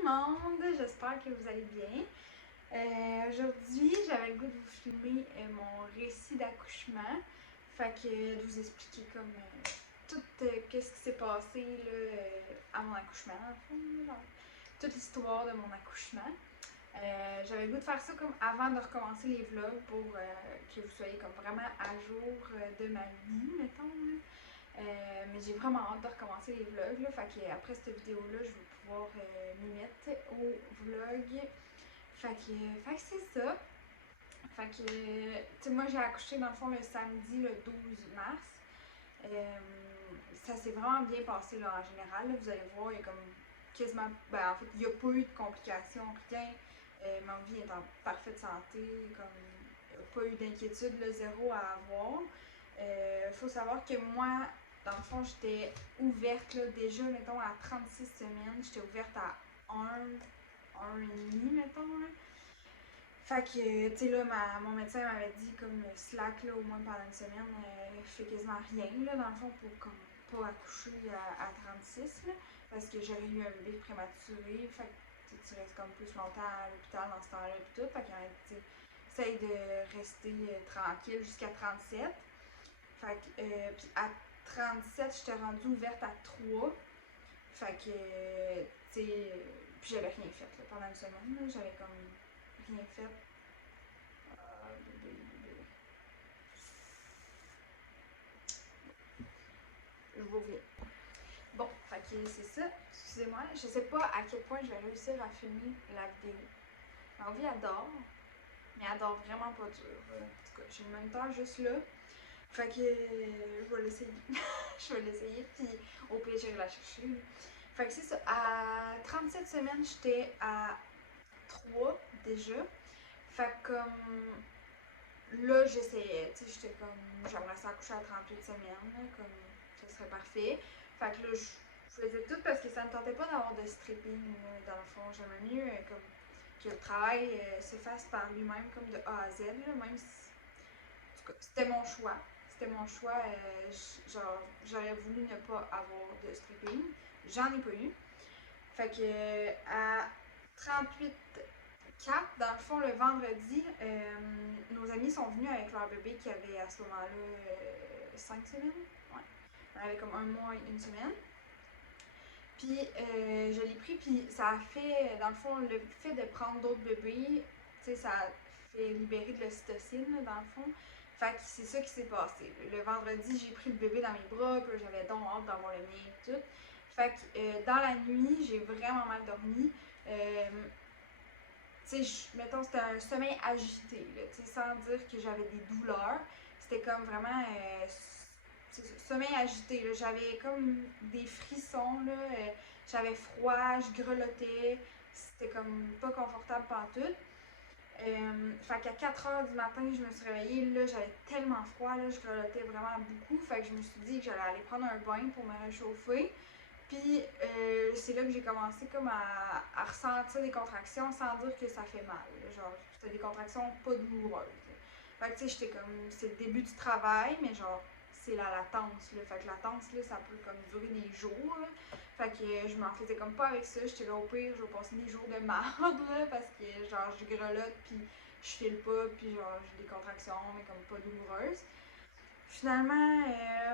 le monde, j'espère que vous allez bien. Aujourd'hui, j'avais le goût de vous filmer mon récit d'accouchement. Fait que de vous expliquer comme tout qu'est-ce qui s'est passé là, à mon accouchement, en fait, genre, toute l'histoire de mon accouchement. J'avais le goût de faire ça comme avant de recommencer les vlogs pour que vous soyez comme vraiment à jour de ma vie, mettons. Là. Mais j'ai vraiment hâte de recommencer les vlogs. Là, fait que après cette vidéo-là, je vais pouvoir m'y mettre au vlog. Fait que c'est ça. Fait que, tu sais, moi j'ai accouché dans le fond le samedi le 12 mars. Ça s'est vraiment bien passé là, en général. Là, vous allez voir, il y a comme quasiment. Ben, en fait, il n'y a pas eu de complications, rien. Ma vie est en parfaite santé, comme il n'y a pas eu d'inquiétude, le zéro à avoir. Faut savoir que moi, dans le fond, j'étais ouverte là, déjà, mettons, à 36 semaines. J'étais ouverte à 1 et demi, mettons. Là. Fait que, tu sais, là, mon médecin m'avait dit, comme, slack, là, au moins pendant une semaine, je fais quasiment rien, là, dans le fond, pour, comme, pas accoucher à 36, là, parce que j'aurais eu un bébé prématuré, fait que, tu restes comme plus longtemps à l'hôpital dans ce temps-là, pis tout, fait que, tu sais, essaye de rester tranquille jusqu'à 37. Fait que, pis à 37, j'étais rendue ouverte à 3. Fait que, tu sais, puis j'avais rien fait, là, pendant une semaine, là, j'avais comme rien fait. Je vous reviens. Bon, fait que c'est ça. Excusez-moi, je sais pas à quel point je vais réussir à filmer la vidéo. Ma vie adore, mais elle adore vraiment pas dur. En tout cas, j'ai le moniteur juste là. Fait que je vais l'essayer. Je vais l'essayer, puis au pire, j'irai la chercher. Fait que c'est ça. À 37 semaines, j'étais à 3 déjà. Fait que comme là, j'essayais, tu sais, j'étais comme, j'aimerais ça accoucher à 38 semaines, là, comme, ça serait parfait. Fait que là, je faisais tout parce que ça me tentait pas d'avoir de stripping, dans le fond. J'aimais mieux, comme, que le travail se fasse par lui-même, comme de A à Z, là, même si, en tout cas, c'était mon choix. C'était mon choix, genre, j'aurais voulu ne pas avoir de stripping. J'en ai pas eu. Fait que, à 38 4, dans le fond, le vendredi, nos amis sont venus avec leur bébé qui avait à ce moment-là 5 semaines. Ouais. Elle avait comme 1 mois et 1 semaine. Puis je l'ai pris, puis ça a fait, dans le fond, le fait de prendre d'autres bébés, tu sais, ça a fait libérer de l'ocytocine, dans le fond. Fait que c'est ça qui s'est passé. Le vendredi, j'ai pris le bébé dans mes bras, puis j'avais donc hâte d'avoir le mien et tout. Fait que dans la nuit, j'ai vraiment mal dormi. Tu sais, mettons, c'était un sommeil agité, là, sans dire que j'avais des douleurs. C'était comme vraiment sommeil agité. Là. J'avais comme des frissons, là, j'avais froid, je grelottais. C'était comme pas confortable pantoute. Fait qu'à 4 heures du matin, je me suis réveillée. Là, j'avais tellement froid, là, je grelottais vraiment beaucoup. Fait que je me suis dit que j'allais aller prendre un bain pour me réchauffer. Puis c'est là que j'ai commencé comme à ressentir des contractions sans dire que ça fait mal. Genre, c'était des contractions pas douloureuses. Fait que tu sais, j'étais comme, c'est le début du travail, mais genre, c'est la latence. Là. Fait que la latence, là, ça peut comme durer des jours. Là. Fait que je m'en faisais comme pas avec ça. J'étais là au pire, je vais passer des jours de merde, là, parce que genre, je grelotte, puis je file pas, puis genre, j'ai des contractions, mais comme pas douloureuses. Finalement,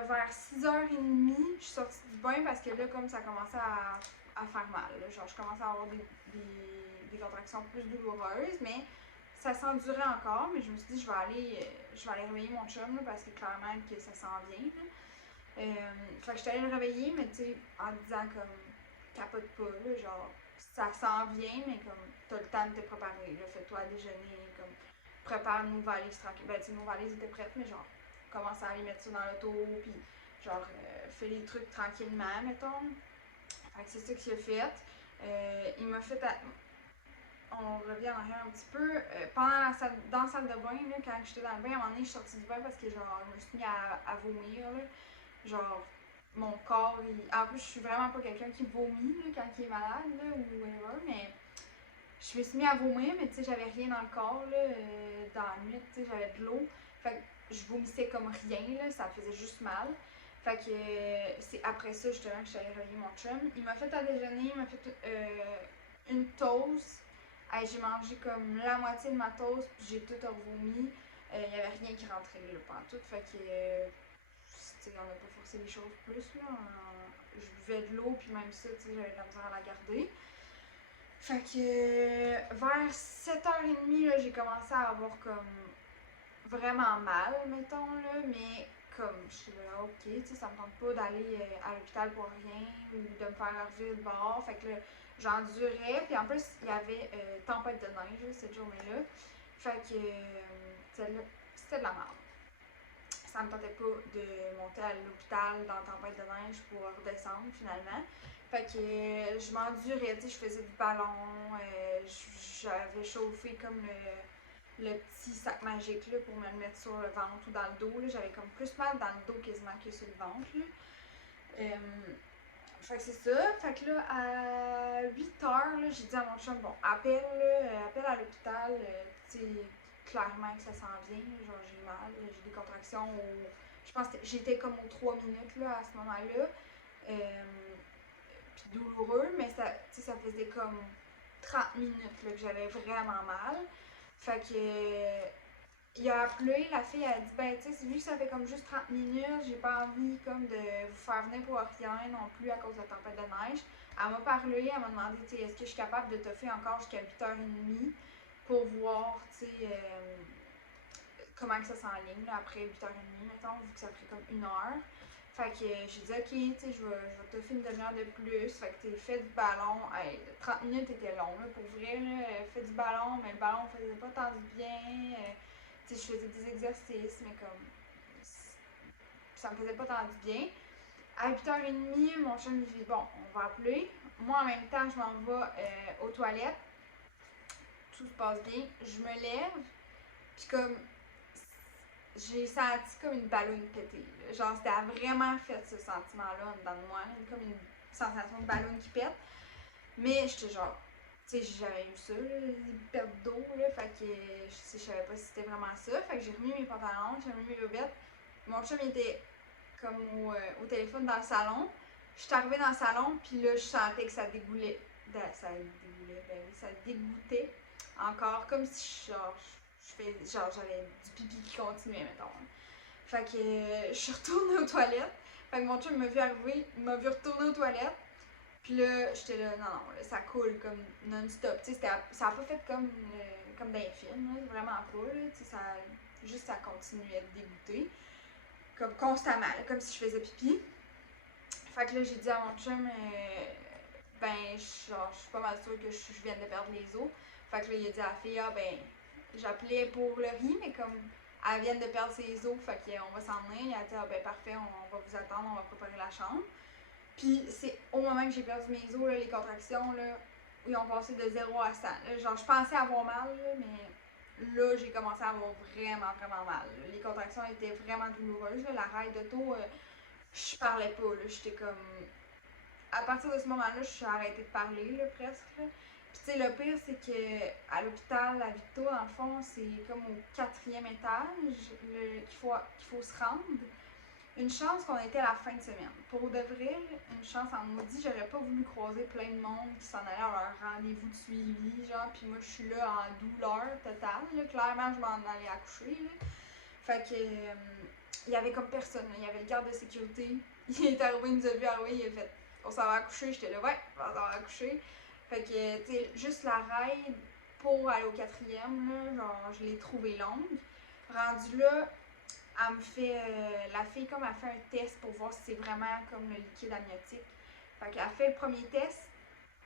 vers 6h30, je suis sortie du bain parce que là, comme ça commençait à faire mal. Là. Genre, je commençais à avoir des contractions plus douloureuses, mais ça s'endurait encore. Mais je me suis dit, je vais aller réveiller mon chum là, parce que clairement que ça s'en vient. Fait que j'étais allée le réveiller, mais tu sais, en disant comme, capote pas, là, genre, ça s'en vient, mais comme, t'as le temps de te préparer. Là, fais-toi à déjeuner, comme, prépare nos valises tranquilles. Ben, tu sais, nos valises étaient prêtes, mais genre, commence à aller mettre ça dans l'auto, puis genre, fais les trucs tranquillement, mettons. Fait que c'est ça qu'il a fait. Il m'a fait. On revient en arrière un petit peu. Dans la salle de bain, là, quand j'étais dans le bain, à un moment donné, je suis sortie du bain parce que genre, je me suis mis à vomir. Là. Genre, mon corps, en plus, je suis vraiment pas quelqu'un qui vomit là, quand il est malade là, ou whatever, mais je me suis mis à vomir, mais tu sais, j'avais rien dans le corps, là, dans la nuit, tu sais, j'avais de l'eau. Fait que je vomissais comme rien, là, ça me faisait juste mal. Fait que c'est après ça, justement, que j'allais réveiller mon chum. Il m'a fait à déjeuner, il m'a fait une toast. J'ai mangé comme la moitié de ma toast, puis j'ai tout revomi. Il n'y avait rien qui rentrait là, pantoute. Fait que, on n'a pas forcé les choses plus, là. Je buvais de l'eau, puis même ça, j'avais de la misère à la garder. Fait que, vers 7h30, là, j'ai commencé à avoir comme vraiment mal, mettons, là, mais comme, je suis là, ok, ça me tente pas d'aller à l'hôpital pour rien ou de me faire arriver de bord. Fait que là, j'endurais, puis en plus, il y avait tempête de neige là, cette journée-là. Fait que c'était de la merde. Ça me tentait pas de monter à l'hôpital dans la tempête de neige pour redescendre finalement. Fait que je m'endurais, je faisais du ballon, j'avais chauffé comme le petit sac magique là, pour me le mettre sur le ventre ou dans le dos. J'avais comme plus mal dans le dos quasiment que sur le ventre. Fait que c'est ça. Fait que là, à 8h, j'ai dit à mon chum, bon, appelle à l'hôpital. Tu sais, clairement que ça s'en vient. Genre, j'ai mal, j'ai des contractions. Je pense que j'étais comme aux 3 minutes là, à ce moment-là. Puis douloureux, mais ça faisait comme 30 minutes là, que j'avais vraiment mal. Fait que il a appelé, la fille a dit ben tu sais, vu que ça fait comme juste 30 minutes, j'ai pas envie comme de vous faire venir pour rien non plus à cause de la tempête de neige. Elle m'a parlé, elle m'a demandé tu sais, est-ce que je suis capable de t'offrir encore jusqu'à 8h30 pour voir tu sais comment que ça s'enligne après 8h30 mettons, vu que ça ferait comme 1h. Fait que j'ai dit ok, tu sais, je vais t'offrir une demi-heure de plus. Fait que t'es fait du ballon. 30 minutes était long là, pour vrai là, fait du ballon, mais le ballon faisait pas tant du bien. Je faisais des exercices, mais comme ça me faisait pas tant du bien. À 8h30, mon chum me dit bon, on va appeler. Moi, en même temps, je m'en vais aux toilettes. Tout se passe bien. Je me lève, puis comme j'ai senti comme une ballonne pétée. Genre, c'était vraiment fait ce sentiment-là en dedans de moi, là, comme une sensation de ballon qui pète. Mais j'étais genre, tu sais, j'ai jamais eu ça, une perte d'eau, là, fait que je savais pas si c'était vraiment ça. Fait que j'ai remis mes pantalons, j'ai remis mes bobettes. Mon chum était comme au téléphone dans le salon. Je suis arrivée dans le salon, puis là, je sentais que ça dégoulait. Ça dégoulait, ben oui, ça dégoûtait encore, comme si j'avais du pipi qui continuait, mettons. Fait que je suis retournée aux toilettes. Fait que mon chum m'a vu arriver, il m'a vu retourner aux toilettes. Puis là, j'étais là, non, là, ça coule comme non-stop. Tu sais, ça a pas fait comme dans les films, là, vraiment pas. Là, tu sais, ça continuait de dégoûter. Comme constamment, là, comme si je faisais pipi. Fait que là, j'ai dit à mon chum, ben, je suis pas mal sûre que je viens de perdre les os. Fait que là, il a dit à la fille, ah ben, j'appelais pour le riz, mais comme elle vient de perdre ses os, fait qu'on va s'en venir. Il a dit, ah ben, parfait, on va vous attendre, on va préparer la chambre. Puis c'est au moment que j'ai perdu mes os, là, les contractions, là, ils ont passé de 0 à 100. Là, genre, je pensais avoir mal, là, mais là, j'ai commencé à avoir vraiment, vraiment mal. Là. Les contractions étaient vraiment douloureuses. Là. La raille d'auto, je parlais pas. J'étais comme. À partir de ce moment-là, je suis arrêtée de parler, là, presque. Là. Puis, tu sais, le pire, c'est qu'à l'hôpital, à Victo, dans le fond, c'est comme au 4e étage qu'il faut se rendre. Une chance qu'on était à la fin de semaine. Pour de vrai, une chance en maudit, j'aurais pas voulu croiser plein de monde qui s'en allait à leur rendez-vous de suivi, genre, puis moi je suis là en douleur totale, là. Clairement je m'en allais accoucher, là. Fait que, il y avait comme personne, là. Il y avait le garde de sécurité, il est arrivé, il nous a vu arriver, il a fait, on s'en va accoucher, j'étais là, ouais, on s'en va accoucher. Fait que, tu sais, juste la ride pour aller au 4e, là, genre, je l'ai trouvée longue. Rendu là, elle me fait, la fille comme elle fait un test pour voir si c'est vraiment comme le liquide amniotique. Fait qu'elle fait le premier test,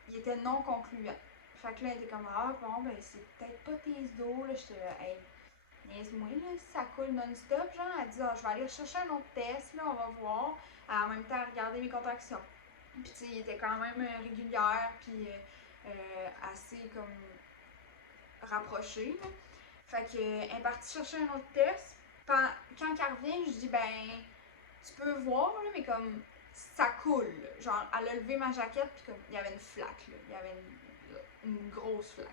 il était non concluant. Fait que là, elle était comme, ah bon, ben c'est peut-être pas tes os, là. J'étais là, hey, niaise-moi, là, si ça coule non-stop, genre. Elle dit, ah, je vais aller chercher un autre test, là, on va voir. En même temps, regarder mes contractions. Puis, tu sais, il était quand même régulière, puis assez comme rapproché, là. Fait qu'elle est partie chercher un autre test. Quand elle revient, je dis, ben, tu peux voir, là, mais comme, ça coule. Genre, elle a levé ma jaquette, puis comme, il y avait une flaque, là. Il y avait une grosse flaque.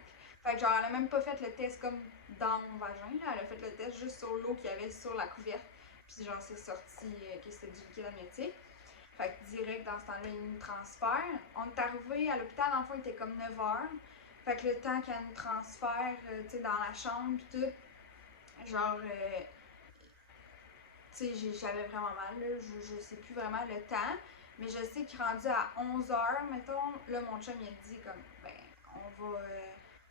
Fait que, genre, elle a même pas fait le test comme dans mon vagin, là. Elle a fait le test juste sur l'eau qu'il y avait sur la couverte. Puis, genre, c'est sorti que c'était du liquide amniotique. Fait que direct, dans ce temps-là, il nous transfère. On est arrivé à l'hôpital, en fait, il était comme 9h. Fait que le temps qu'elle nous transfère, tu sais, dans la chambre pis tout, genre, tu sais, j'avais vraiment mal, là. Je sais plus vraiment le temps. Mais je sais qu'il est rendu à 11h, mettons. Là, mon chum, il a dit comme, ben, on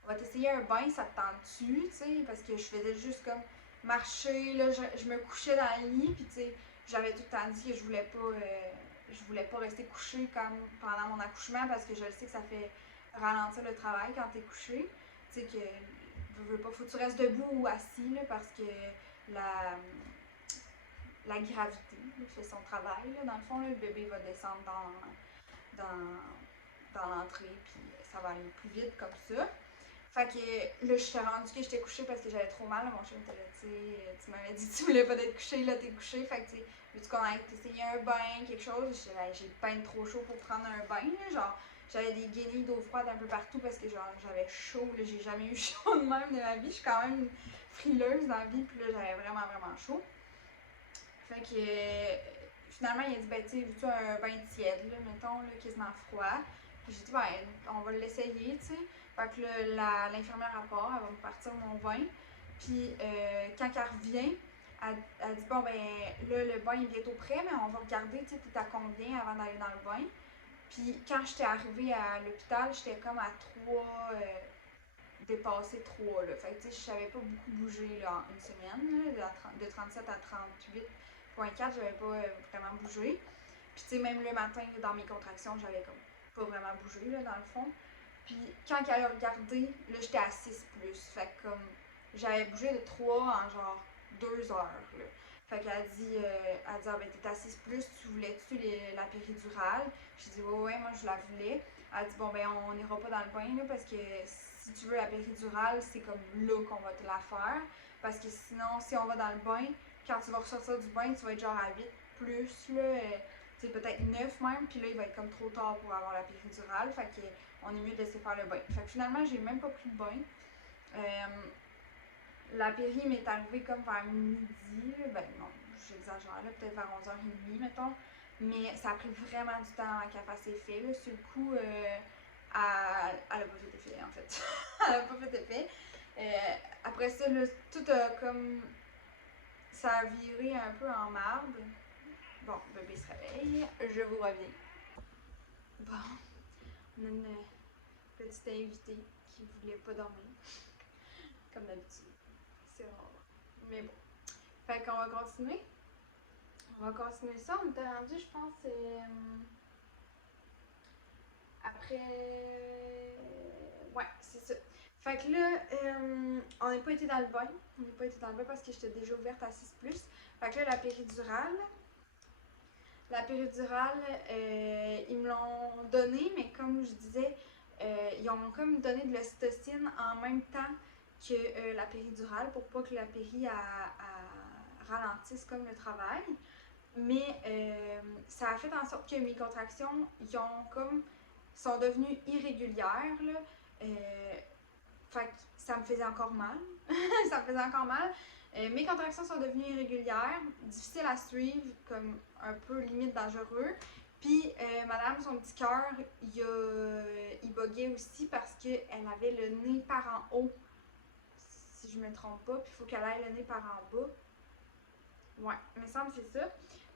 va t'essayer un bain, ça te tente-tu, tu sais, parce que je faisais juste comme marcher, là, je me couchais dans le lit, puis tu sais, j'avais tout le temps dit que je voulais pas rester couchée comme pendant mon accouchement, parce que je sais que ça fait ralentir le travail quand t'es couché, tu sais, que, veux pas, faut que tu restes debout ou assis, là, parce que la, la gravité là, fait son travail, là, dans le fond, là, le bébé va descendre dans l'entrée, puis ça va aller plus vite comme ça. Fait que là, je suis rendue que j'étais couchée parce que j'avais trop mal. Là, mon chum était là, tu sais, tu m'avais dit que tu voulais pas d'être couchée, là, t'es couchée. Fait que, tu sais, veux-tu qu'on aille essayer un bain, quelque chose? J'ai peine trop chaud pour prendre un bain, là. Genre, j'avais des guenilles d'eau froide un peu partout parce que, genre, j'avais chaud, là. J'ai jamais eu chaud de même de ma vie. Je suis quand même frileuse dans la vie, puis là, j'avais vraiment, vraiment chaud. Fait que, finalement, il a dit, ben, tu sais, veux-tu un bain tiède, là, mettons, là, quasiment froid. Puis j'ai dit, ben, on va l'essayer, tu sais. Fait que l'infirmière à part, elle va me partir mon bain. Puis quand elle revient, elle dit, bon, ben, là, le bain est bientôt prêt, mais on va regarder, tu sais, t'es à combien avant d'aller dans le bain. Puis quand j'étais arrivée à l'hôpital, j'étais comme à 3, dépassé 3, là. Fait que, tu sais, je savais pas beaucoup bouger, là, en une semaine, là, de 37 à 38,4, j'avais pas vraiment bougé. Puis, tu sais, même le matin, dans mes contractions, j'avais comme pas vraiment bougé, là, dans le fond. Puis, quand elle a regardé, là, j'étais à 6 plus. Fait que, comme, j'avais bougé de 3 en genre 2 heures, là. Fait qu'elle dit, ah ben, t'es à 6 plus, tu voulais-tu la péridurale? J'ai dit, ouais, moi, je la voulais. Elle dit, bon, ben, on n'ira pas dans le bain, là, parce que si tu veux la péridurale, c'est comme là qu'on va te la faire. Parce que sinon, si on va dans le bain, quand tu vas ressortir du bain, tu vas être genre à 8 plus, là, tu sais, peut-être 9 même, puis là, il va être comme trop tard pour avoir la péridurale. Fait que on est mieux de laisser faire le bain. Fait que finalement, j'ai même pas pris le bain. La péri m'est arrivée comme vers midi, là. Ben non, j'exagère, là, peut-être vers 11h30, mettons. Mais ça a pris vraiment du temps avant qu'elle fasse effet, là. Sur le coup, elle a pas fait effet, en fait. Elle a pas fait effet. Après ça, là, tout a comme... Ça a viré un peu en marde. Bon, bébé se réveille. Je vous reviens. Bon, on a une petite invitée qui voulait pas dormir. Comme d'habitude. C'est rare. Mais bon. Fait qu'on va continuer. On va continuer ça. On était rendu, je pense, après. Ouais, c'est ça. Fait que là, on n'a pas été dans le bain. On n'a pas été dans le bain parce que j'étais déjà ouverte à 6 plus. Fait que là, la péridurale. La péridurale, ils me l'ont donnée, mais comme je disais, ils ont comme donné de l'ocytocine en même temps que la péridurale pour pas que la péri ralentisse comme le travail. Mais ça a fait en sorte que mes contractions sont devenues irrégulières. Là. Fait que ça me faisait encore mal. Ça me faisait encore mal. Mes contractions sont devenues irrégulières, difficiles à suivre, comme un peu limite dangereux. Puis, madame, son petit cœur, il buguait aussi parce qu'elle avait le nez par en haut, si je me trompe pas, puis il faut qu'elle aille le nez par en bas. Ouais, il me semble que c'est ça.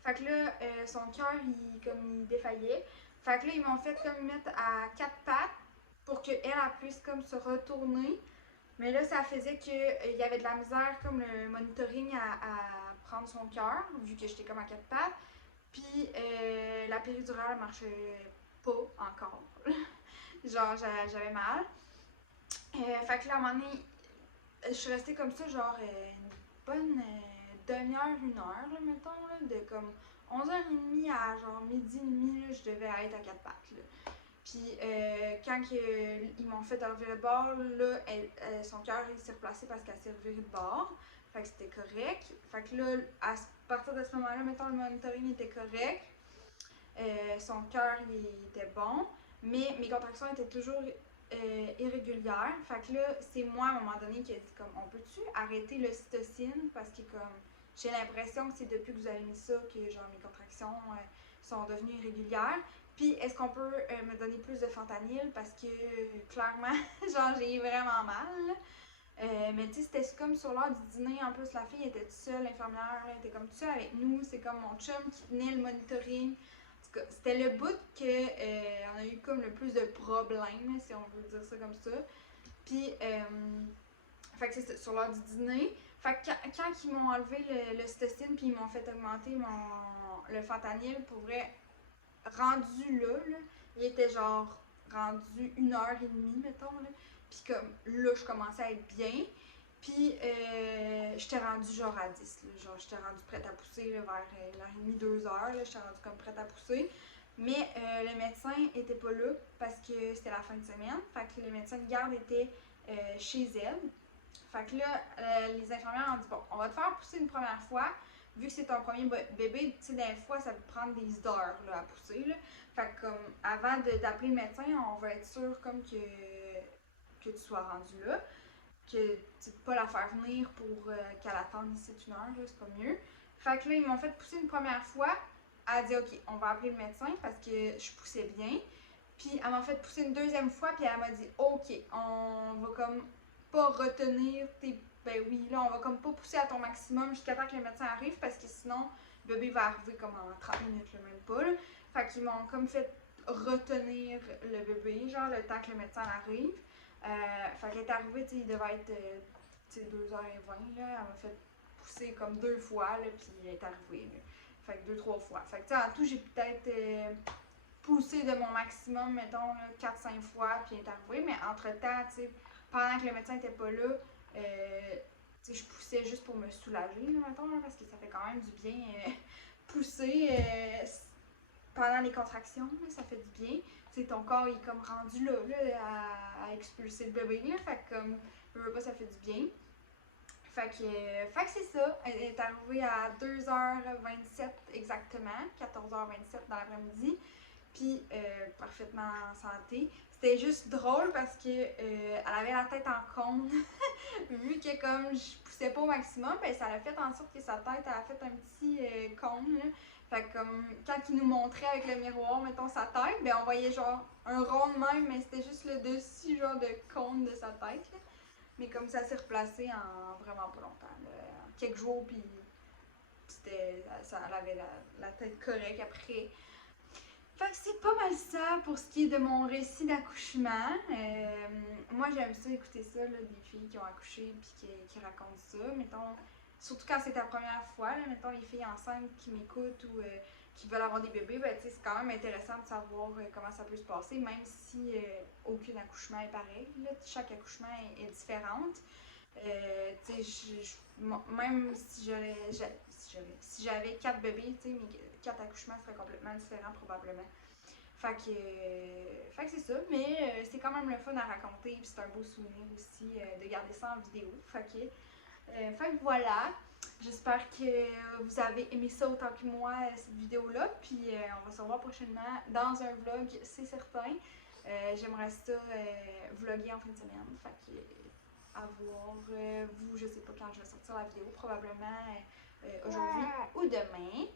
Fait que là, son cœur, il défaillait. Fait que là, ils m'ont fait comme mettre à 4 pattes pour qu'elle puisse comme se retourner. Mais là, ça faisait qu'il y avait de la misère, comme le monitoring à prendre son cœur, vu que j'étais comme à 4 pattes. Puis la péridurale marchait pas encore. Genre, j'avais mal. Fait que là, à un moment donné, je suis restée comme ça, genre une bonne demi-heure, 1 heure, là, mettons, là, de comme 11h30 à genre midi et demi, là, je devais être à 4 pattes. Là. Puis quand ils m'ont fait revirer de bord, là, son cœur s'est replacé parce qu'elle s'est revirée de bord. Fait que c'était correct. Fait que là, à partir de ce moment-là, mettons, le monitoring était correct. Son cœur, il était bon. Mais mes contractions étaient toujours irrégulières. Fait que là, c'est moi, à un moment donné, qui a dit comme, on peut-tu arrêter l'ocytocine? Parce que comme, j'ai l'impression que c'est depuis que vous avez mis ça que genre mes contractions sont devenues irrégulières. Puis, est-ce qu'on peut me donner plus de fentanyl parce que clairement, genre, j'ai vraiment mal. Mais tu sais, c'était comme sur l'heure du dîner, en plus, la fille était toute seule, l'infirmière, elle était comme toute seule avec nous. C'est comme mon chum qui tenait le monitoring. En tout cas, c'était le bout on a eu comme le plus de problèmes, si on veut dire ça comme ça. Puis, fait que c'est sur l'heure du dîner. Fait que quand ils m'ont enlevé le cytosine puis ils m'ont fait augmenter le fentanyl, pour vrai, rendu là, il était genre rendu 1h30, mettons, là. Puis comme là, je commençais à être bien. Puis j'étais rendue genre à 10, là. Genre j'étais rendue prête à pousser là, vers 1h30, 2h, là. J'étais rendue comme prête à pousser. Mais le médecin était pas là parce que c'était la fin de semaine. Fait que le médecin de garde était chez elle. Fait que là, les infirmières ont dit, bon, on va te faire pousser une première fois. Vu que c'est ton premier bébé, tu sais, des fois, ça peut prendre des heures là, à pousser. Là. Fait que comme, avant d'appeler le médecin, on va être sûr comme que tu sois rendu là. Que tu ne peux pas la faire venir pour qu'elle attende ici une heure, c'est pas mieux. Fait que là, ils m'ont fait pousser une première fois. Elle a dit, OK, on va appeler le médecin parce que je poussais bien. Puis elle m'a fait pousser une deuxième fois, puis elle m'a dit, OK, on va comme pas retenir tes. Ben oui, là, on va comme pas pousser à ton maximum jusqu'à temps que le médecin arrive parce que sinon, le bébé va arriver comme en 30 minutes, là, même pas. Là. Fait qu'ils m'ont comme fait retenir le bébé, genre le temps que le médecin arrive. Fait qu'elle est arrivée, tu sais, il devait être 2h20, là. Elle m'a fait pousser comme 2 fois, là, puis elle est arrivée, là. Fait que 2-3 fois. Fait que, tu sais, en tout, j'ai peut-être poussé de mon maximum, mettons, 4-5 fois, puis elle est arrivée. Mais entre-temps, tu sais, pendant que le médecin était pas là, je poussais juste pour me soulager, là, mettons, là, parce que ça fait quand même du bien pousser pendant les contractions, là, ça fait du bien. T'sais, ton corps il est comme rendu là, à expulser le bébé, là, fait que comme, je veux pas, ça fait du bien. Fait que c'est ça, elle est arrivée à 2h27 exactement, 14h27 dans l'après-midi, puis parfaitement en santé. C'était juste drôle parce que elle avait la tête en cône, vu que comme je poussais pas au maximum, ben ça a fait en sorte que sa tête a fait un petit cône, là. Fait que comme quand il nous montrait avec le miroir, mettons sa tête, ben on voyait genre un rond de même, mais c'était juste le dessus genre de cône de sa tête, là. Mais comme ça s'est replacé en vraiment pas longtemps, là, en quelques jours, puis elle avait la tête correcte après. Fait que c'est pas mal ça pour ce qui est de mon récit d'accouchement. Moi, j'aime ça écouter ça, là, des filles qui ont accouché puis qui racontent ça. Mettons, surtout quand c'est ta première fois, là, mettons les filles enceintes qui m'écoutent ou qui veulent avoir des bébés, ben, c'est quand même intéressant de savoir comment ça peut se passer, même si aucun accouchement est pareil. Là, chaque accouchement est différente. Même si j'avais 4 bébés, mes 4 accouchements seraient complètement différents probablement. Fait que c'est ça, mais c'est quand même le fun à raconter, puis c'est un beau souvenir aussi de garder ça en vidéo. Fait que voilà, j'espère que vous avez aimé ça autant que moi, cette vidéo-là, puis on va se revoir prochainement dans un vlog, c'est certain. J'aimerais ça vlogger en fin de semaine, fait que à voir. Vous, je sais pas quand je vais sortir la vidéo, probablement aujourd'hui ou demain.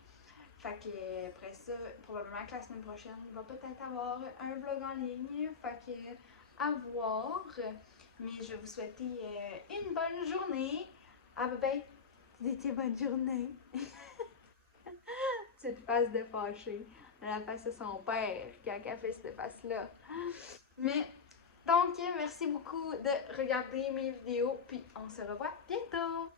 Fait que après ça, probablement que la semaine prochaine, il va peut-être avoir un vlog en ligne. Fait que à voir. Mais je vais vous souhaiter une bonne journée. Ah bye, dites bonne journée. Cette face de fâché. La face de son père quand elle fait cette face-là. Mais donc, merci beaucoup de regarder mes vidéos. Puis on se revoit bientôt.